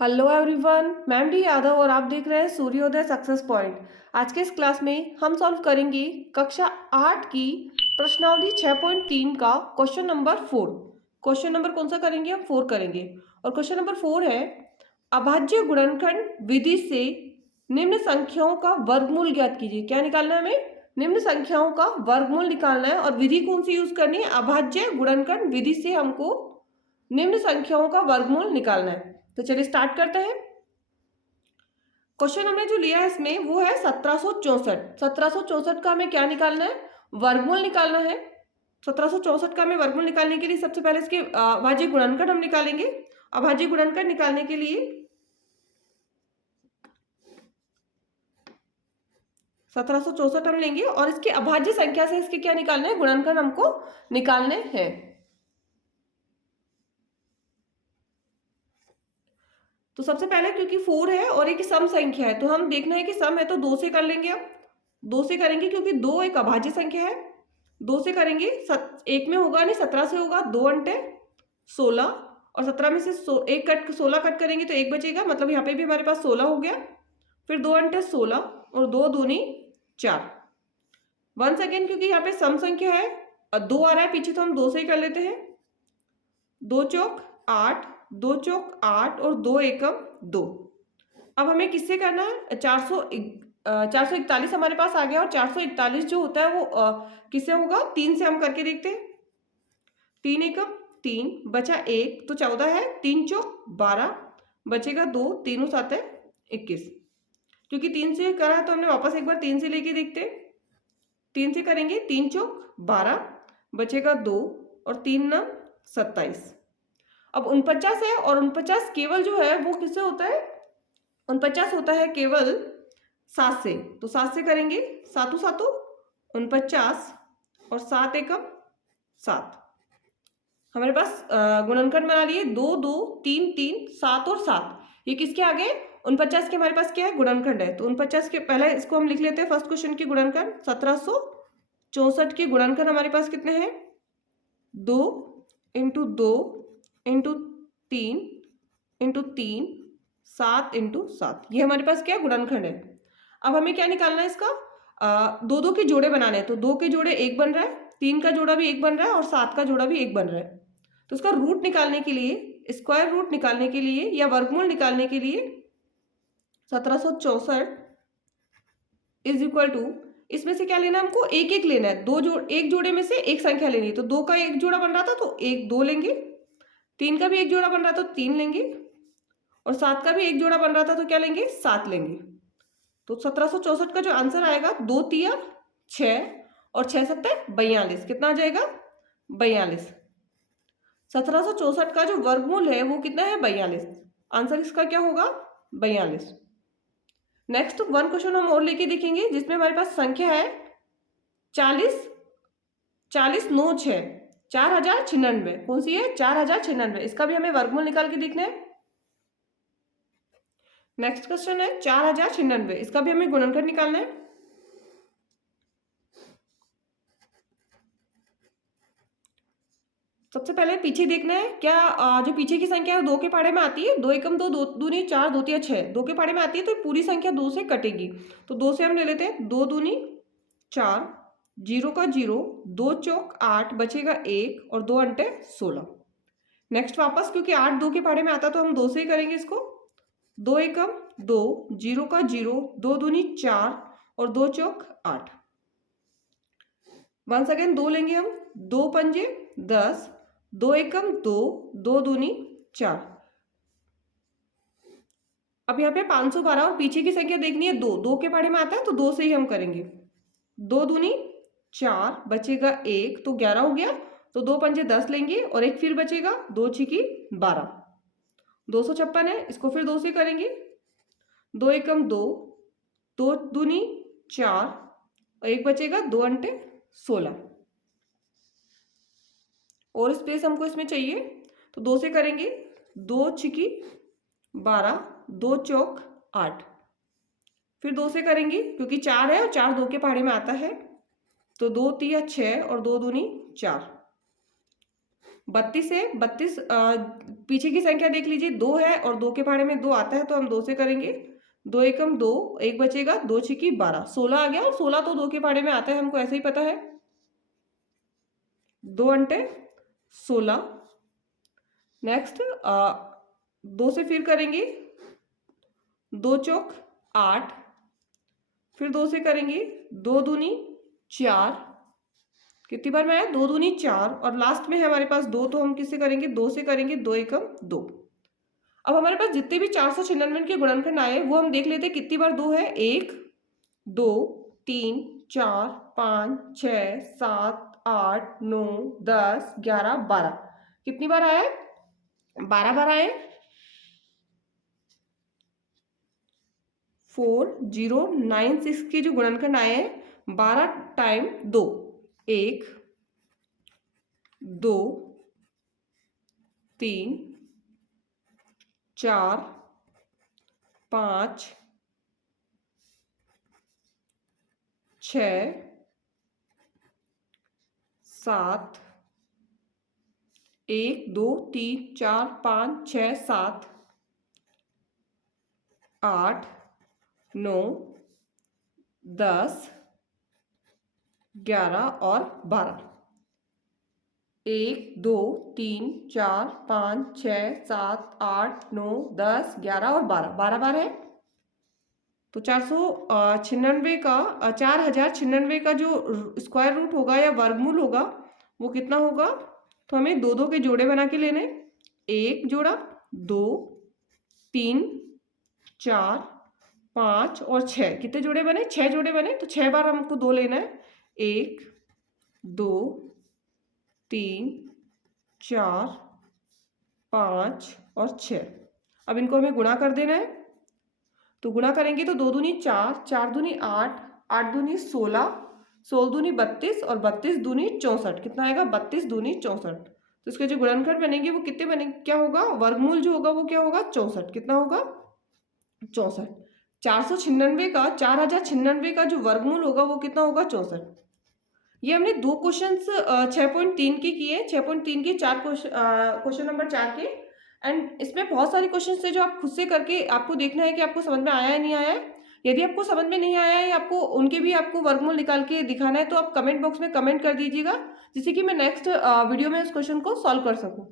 Hello everyone, मैं D Yadav और आप देख रहे हैं सूर्योदय सक्सेस पॉइंट। आज के इस क्लास में हम सॉल्व करेंगे कक्षा 8 की प्रश्नावली 6.3 का क्वेश्चन नंबर 4। क्वेश्चन नंबर कौन सा करेंगे? हम 4 करेंगे। और क्वेश्चन नंबर 4 है, अभाज्य गुणनखंड विधि से निम्न संख्याओं का वर्गमूल ज्ञात कीजिए। क्या निकालना है हमें? निम्न संख्याओं का वर्गमूल निकालना है। और विधि कौन सी यूज करनी है? अभाज्य गुणनखंड विधि से हमको निम्न संख्याओं का वर्गमूल निकालना है। तो चलिए स्टार्ट करते हैं। क्वेश्चन हमने जो लिया है इसमें वो है 1764। 1764 का हमें क्या निकालना है? वर्गमूल निकालना है। 1764 का हमें वर्गमूल निकालने के लिए सबसे पहले इसके अभाज्य गुणनखंड हम निकालेंगे। अभाज्य गुणनखंड निकालने के लिए 1764 हम लेंगे और इसके अभाज्य संख्या से इसके क्या निकालना है? गुणनखंड हमको निकालने हैं। तो सबसे पहले क्योंकि 4 है और एक सम संख्या है तो हम देखना है कि सम है तो 2 से कर लेंगे। अब 2 से करेंगे क्योंकि 2 एक अभाज्य संख्या है। 2 से करेंगे, एक में होगा नहीं, 17 से होगा। 2 अंटे 16 और 17 में से एक कट 16 कट करेंगे तो एक बचेगा, मतलब यहाँ पे भी हमारे पास 16 हो गया। फिर 2 अंटे 16 और 2 दूनी 4। वंस अगेन क्योंकि यहाँ पे सम संख्या है और 2 आ रहा है पीछे तो हम 2 से ही कर लेते हैं। 2 चौक 8, 2 चौक 8 और 2 एकम 2। अब हमें किससे करना है? 441 हमारे पास आ गया और 441 जो होता है वो किससे होगा? 3 से हम करके देखते हैं। 3 एकम 3 बचा 1 तो 14 है। 3 चौक 12 बचेगा 2, 3 7 है 21। क्योंकि 3 से करा है तो हमने वापस एक बार 3 से लेके देखते हैं। 3 से करेंगे, 3 चौक 12 बचेगा 2 और 3 9 27। अब 49 है और 49 केवल जो है वो किससे होता है? 49 होता है केवल 7 से। तो 7 से करेंगे, 7 7 49 और 7 एकम 7। हमारे पास गुणनखंड बना लिए 2 2 3 3 7 और 7। ये किसके आगे? 49 के हमारे पास क्या है? गुणनखंड है। तो 49 के पहले इसको हम लिख लेते हैं फर्स्ट क्वेश्चन की गुणनखंड। 1764 के गुणनखंड हमारे पास कितने हैं? 2 इंटू 2 इंटू 3 इंटू 3 7 इंटू 7। ये हमारे पास क्या गुणनखंड है। अब हमें क्या निकालना है इसका? दो दो के जोड़े बनाने हैं। तो 2 के जोड़े 1 बन रहा है, 3 का जोड़ा भी 1 बन रहा है और 7 का जोड़ा भी 1 बन रहा है। तो इसका रूट निकालने के लिए, स्क्वायर रूट निकालने के लिए या वर्गमूल निकालने के लिए 1764 इज इक्वल टू, इसमें से क्या लेना है हमको? एक एक लेना है। एक जोड़े में से एक संख्या लेनी है। तो 2 का एक जोड़ा बन रहा था तो 1 2 लेंगे। 3 का भी एक जोड़ा बन रहा था तो 3 लेंगे और 7 का भी एक जोड़ा बन रहा था तो क्या लेंगे? 7 लेंगे। तो 1764 का जो आंसर आएगा 2 तिया 6 और 6 सत्ते 42। कितना आ जाएगा? 42। 1764 का जो वर्गमूल है वो कितना है? 42। आंसर इसका क्या होगा? 42। नेक्स्ट वन क्वेश्चन हम और लेके देखेंगे जिसमें हमारे पास संख्या है 40 40 9 6 4096। कौन सी है? 4096। इसका भी हमें वर्गमूल निकाल के देखना है। नेक्स्ट क्वेश्चन है 4096। इसका भी हमें गुणनखंड निकालना है। सबसे पहले पीछे देखना है क्या जो पीछे की संख्या है 2 के पहाड़े में आती है। 2 एकम 2 2 दूनी 4 2 तिया 6। 2 के पहाड़े में आती है तो पूरी संख्या 2 से कटेगी। तो 2 से हम ले लेते हैं। 2 दूनी 4, 0 का 0, 2 चौक 8 बचेगा 1 और 2 अंटे 16। नेक्स्ट वापस क्योंकि 8 2 के पहाड़े में आता तो हम 2 से ही करेंगे इसको। 2 एकम 2, 0 का 0, 2 दूनी 4 और 2 चौक 8। वंस अगेन 2 लेंगे हम। 2 पंजे 10, 2 एकम 2, 2 दूनी 4। अब यहाँ पे 512 और पीछे की संख्या देखनी है 2। 2 के पहाड़े में आता है तो 2 से ही हम करेंगे। 2 दूनी 4 बचेगा 1 तो 11 हो गया। तो 2 पंजे 10 लेंगे और एक फिर बचेगा, 2 छिकी 12। 256 है, इसको फिर 2 से करेंगे। 2 एकम 2, 2 दूनी 4 और एक बचेगा, 2 अंटे 16 और स्पेस हमको इसमें चाहिए तो 2 से करेंगे। 2 छिकी 12, 2 चौक 8। फिर 2 से करेंगे क्योंकि 4 है और 4 2 के पहाड़े में आता है। तो 2 तिया 6 और 2 दूनी 4। 32 है, 32 पीछे की संख्या देख लीजिए, 2 है और 2 के पहाड़े में 2 आता है तो हम 2 से करेंगे। 2 एकम 2, 1 बचेगा, 2 छिकी 12, 16 आ गया और 16 तो 2 के पहाड़े में आता है, हमको ऐसे ही पता है। 2 अंटे 16। नेक्स्ट 2 से फिर करेंगे, 2 चौक 8, फिर 2 से करेंगे, 2 दूनी 4, कितनी बार में आया, 2 दूनी 4 और लास्ट में है हमारे पास 2 तो हम किससे करेंगे, 2 से करेंगे, 2 एकम 2। अब हमारे पास जितने भी 496 के गुणनखंड आए वो हम देख लेते हैं कितनी बार 2 है, 1 2 3 4 5 6 7 8 9 10 11 12, कितनी बार आया है, 12 बार आए। 4096 के जो गुणनखंड आए हैं 12 टाइम 2, 1 2 3 4 5 6 7, 1 2 3 4 5 6 7 8 9 10 11 और 12। 1 2 3 4 5 6 7 8 9 10 11 और 12, 12 बार है। तो 496 का 4096 का जो स्क्वायर रूट होगा या वर्गमूल होगा वो कितना होगा, तो हमें दो दो के जोड़े बना के लेने, 1 जोड़ा 2 3 4 5 और 6, कितने जोड़े बने, 6 जोड़े बने, तो 6 बार हमको 2 लेना है, 1 2 3 4 5 और 6। अब इनको हमें गुणा कर देना है, तो गुणा करेंगे तो 2 दूनी 4, 4 दूनी 8, 8 दूनी 16, 16 दूनी 32 और 32 दूनी 64, कितना आएगा, 32 दूनी 64। तो इसके जो गुणनखंड बनेंगे वो कितने बनेंगे, क्या होगा, वर्गमूल जो होगा वो क्या होगा, 64, कितना होगा 64। 496 का 4096 का जो वर्गमूल होगा वो कितना होगा, 64। ये हमने दो क्वेश्चंस 6.3 के किए, 6.3 के 4 क्वेश्चन नंबर 4 के, एंड इसमें बहुत सारे क्वेश्चन थे जो आप खुद से करके आपको देखना है कि आपको समझ में आया है नहीं आया है। यदि आपको समझ में नहीं आया है, आपको उनके भी आपको वर्गमूल निकाल के दिखाना है तो आप कमेंट बॉक्स में कमेंट कर दीजिएगा, जिससे कि मैं नेक्स्ट वीडियो में उस क्वेश्चन को सॉल्व कर सकूं।